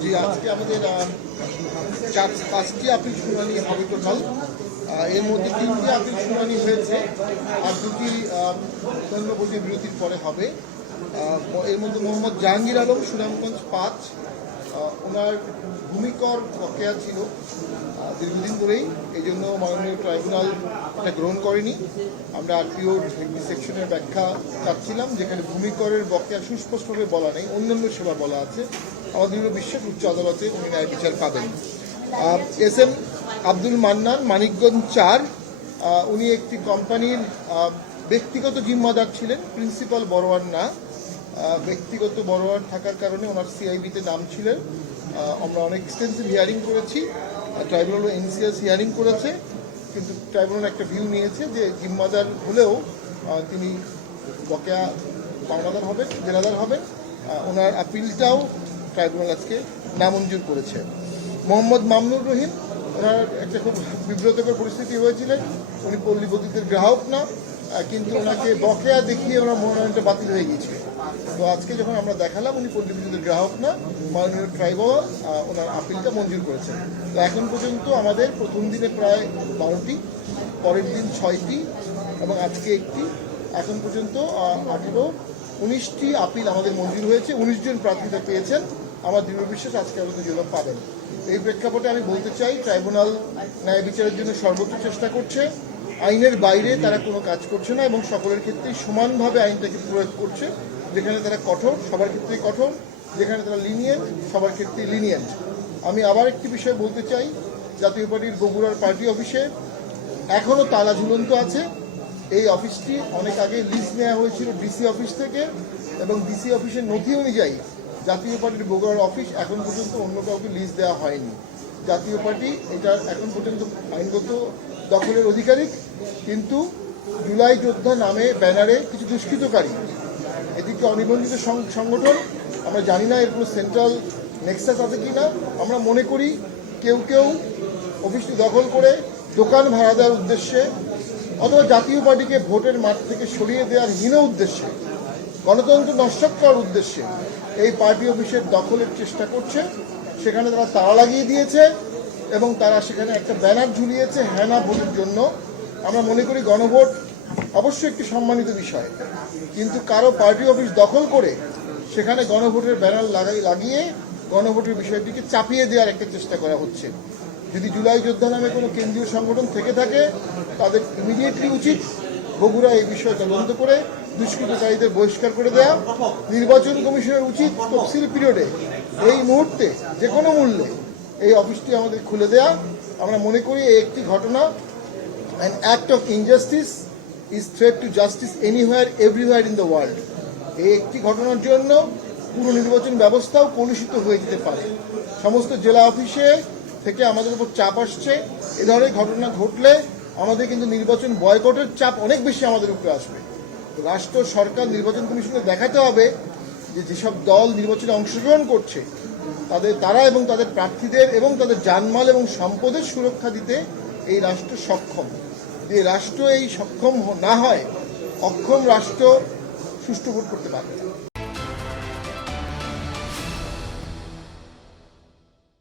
জি, আজকে আমাদের 5টি আপিল শুনানি হবে টোটাল। এর মধ্যে 3টি আপিল শুনানি হয়েছে আর 2টি দণ্ডপতি বিরতির পরে হবে। এর মধ্যে মোহাম্মদ জাহাঙ্গীর আলম, সুনামগঞ্জ 5, ওনার ভূমিকর বকেয়া ছিল দীর্ঘদিন ধরেই, এই জন্য মাননীয় ট্রাইব্যুনাল এটা গ্রহণ করেনি। আমরা আরপিওর একটি সেকশনের ব্যাখ্যা চাচ্ছিলাম, যেখানে ভূমিকরের বকেয়া সুস্পষ্টভাবে বলা নেই, অন্যান্য সেবা বলা আছে। আমাদের বিশ্বাস উচ্চ আদালতে উনি ন্যায় বিচার পাবেন। এস.এম. আব্দুল মান্নান, মানিকগঞ্জ 4, উনি একটি কোম্পানির ব্যক্তিগত জিম্মাদার ছিলেন, প্রিন্সিপাল বড়োয়ার না। ব্যক্তিগত বড়োয়ার থাকার কারণে ওনার সিআইবিতে নাম ছিলেন। আমরা অনেক এক্সটেন্সিভ হিয়ারিং করেছি, ট্রাইব্যুনালও এনসিএস হিয়ারিং করেছে, কিন্তু ট্রাইব্যুনাল একটা ভিউ নিয়েছে যে জিম্মাদার হলেও তিনি বকেয়া পাওনাদার হবেন, জেলাদার হবেন। ওনার আপিলটাও ট্রাইব্যুনাল আজকে নামঞ্জুর করেছে। মোহাম্মদ মামনুর রহিম, ওনার একটা খুব বিব্রতকর পরিস্থিতি হয়েছিলেন। উনি পল্লী বিদ্যুতের গ্রাহক না, কিন্তু ওনাকে বকেয়া দেখিয়ে ওনার মনোনয়নটা বাতিল হয়ে গিয়েছিল। তো আজকে যখন আমরা দেখালাম উনি পল্লী বিদ্যুতের গ্রাহক না, মাননীয় ট্রাইব্যুনাল ওনার আপিলটা মঞ্জুর করেছেন। তো এখন পর্যন্ত আমাদের প্রথম দিনে প্রায় 12টি, পরের দিন 6টি এবং আজকে একটি, এখন পর্যন্ত 19টি আপিল আমাদের মঞ্জুর হয়েছে। 19 জন প্রার্থীতা পেয়েছেন। আমার দৃঢ় বিশ্বাস আজকে আলোচনা জবাব পাবেন। এই প্রেক্ষাপটে আমি বলতে চাই, ট্রাইব্যুনাল ন্যায় বিচারের জন্য সর্বোচ্চ চেষ্টা করছে। আইনের বাইরে তারা কোনো কাজ করছে না এবং সকলের ক্ষেত্রেই সমানভাবে আইনটাকে প্রয়োগ করছে। যেখানে তারা কঠোর, সবার ক্ষেত্রেই কঠোর; যেখানে তারা লিনিয়েন্ট, সবার ক্ষেত্রেই লিনিয়েন্ট। আমি আবার একটি বিষয় বলতে চাই, জাতীয় পার্টির বগুড়ার পার্টি অফিসে এখনও তালা ঝুলন্ত আছে। এই অফিসটি অনেক আগে লিজ নেওয়া হয়েছিল ডিসি অফিস থেকে, এবং ডিসি অফিসের নথি অনুযায়ী জাতীয় পার্টির বগুড়ার অফিস এখন পর্যন্ত অন্য কাউকে লিজ দেওয়া হয়নি। জাতীয় পার্টি এটার এখন পর্যন্ত আইনগত দখলের অধিকারী, কিন্তু জুলাই যোদ্ধা নামে ব্যানারে কিছু দুষ্কৃতকারী, এদিকে অনিবন্ধিত সংগঠন, আমরা জানি না এর কোনো সেন্ট্রাল নেক্সাস আছে কি না। আমরা মনে করি কেউ কেউ অফিসটি দখল করে দোকান ভাড়া দেওয়ার উদ্দেশ্যে অথবা জাতীয় পার্টিকে ভোটের মাঠ থেকে সরিয়ে দেওয়ার হীন উদ্দেশ্যে, গণতন্ত্র নষ্ট করার উদ্দেশ্যে এই পার্টি অফিসের দখলের চেষ্টা করছে। সেখানে তারা তালা লাগিয়ে দিয়েছে এবং তারা সেখানে একটা ব্যানার ঝুলিয়েছে হ্যানা ভোটের জন্য। আমরা মনে করি গণভোট অবশ্যই একটি সম্মানিত বিষয়, কিন্তু কারো পার্টি অফিস দখল করে সেখানে গণভোটের ব্যানার লাগিয়ে গণভোটের বিষয়টিকে চাপিয়ে দেওয়ার একটা চেষ্টা করা হচ্ছে। যদি জুলাই যোদ্ধা নামে কোনো কেন্দ্রীয় সংগঠন থেকে থাকে, তাদের ইমিডিয়েটলি উচিত বগুড়া এই বিষয়ে তদন্ত করে দুষ্কৃতকারীদের বহিষ্কার করে দেওয়া। নির্বাচন কমিশনের উচিত তফসিল পিরিয়ডে এই মুহূর্তে যে কোনো মূল্যে এই অফিসটি আমাদের খুলে দেওয়া। আমরা মনে করি এই একটি ঘটনা, an act of injustice is threat to justice anywhere everywhere in the world. এই একটি ঘটনার জন্য পুরো নির্বাচন ব্যবস্থাও কলুষিত হয়ে যেতে পারে। সমস্ত জেলা অফিসে থেকে আমাদের উপর চাপ আসছে। এ ধরনের ঘটনা ঘটলে আমাদের কিন্তু নির্বাচন বয়কটের চাপ অনেক বেশি আমাদের উপরে আসবে। রাষ্ট্র সরকার নির্বাচন কমিশনকে দেখাতে হবে যে যেসব দল নির্বাচনে অংশগ্রহণ করছে তারা এবং তাদের প্রার্থীদের এবং তাদের জানমাল এবং সম্পদের সুরক্ষা দিতে এই রাষ্ট্র সক্ষম। যে রাষ্ট্র এই সক্ষম না হয়, অক্ষম রাষ্ট্র সুষ্ঠু ভোট করতে পারবে না।